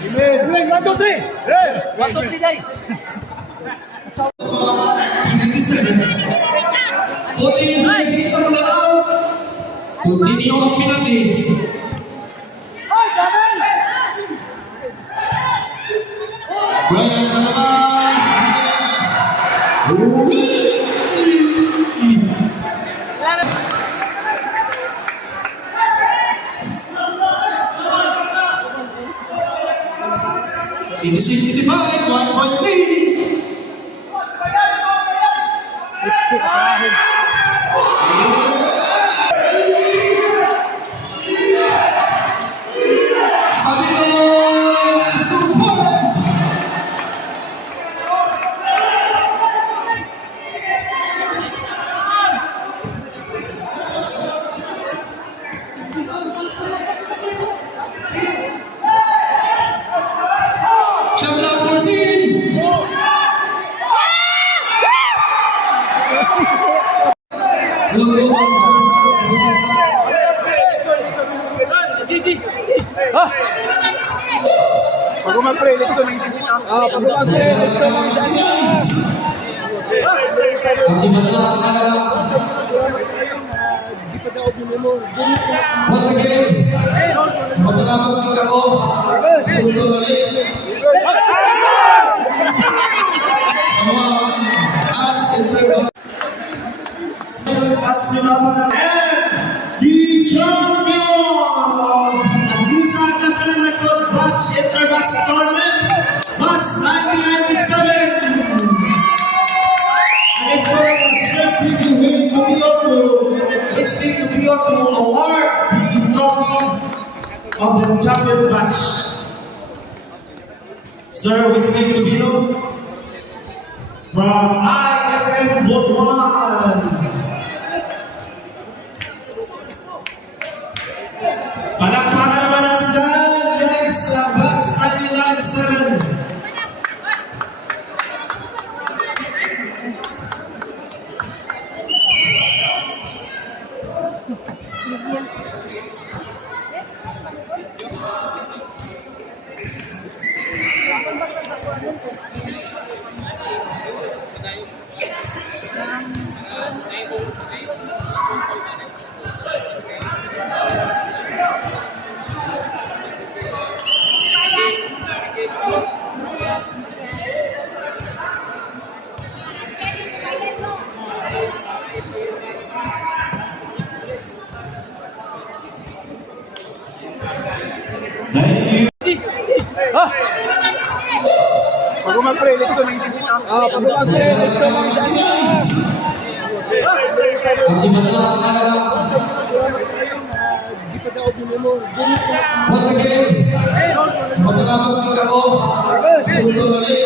Amen. 1, 2, 3. Hey, 1, 2, 3 guys. 27. Puting isang daan. Continue ang pinati. Brian sa labas. In the 65, 1 point lead. Pag mag-pray, lekso ng isip niya. Pag mag-pray, lekso ng isip niya. Di pa daw mo. Once again, masalamat ng kako sa susunod ulit. Sa mga ads and favor. At 2010, the champion of Anissa National Mascot Batch Interbatch Tournament, Batch 1997. And it's going to serve PG winning to Bioto. Listening to Bioto award the trophy of the champion batch. Sir, listening to Bioto from IFM Block 1. Palakpakan naman natin dyan, guys, sa Batch 1997. Pag mag-pray, lekso ng isip niya. Pag mag-pray, lekso ng isip niya. Di pa daw mo. Once again, masalamat ng kako sa susunod ulit.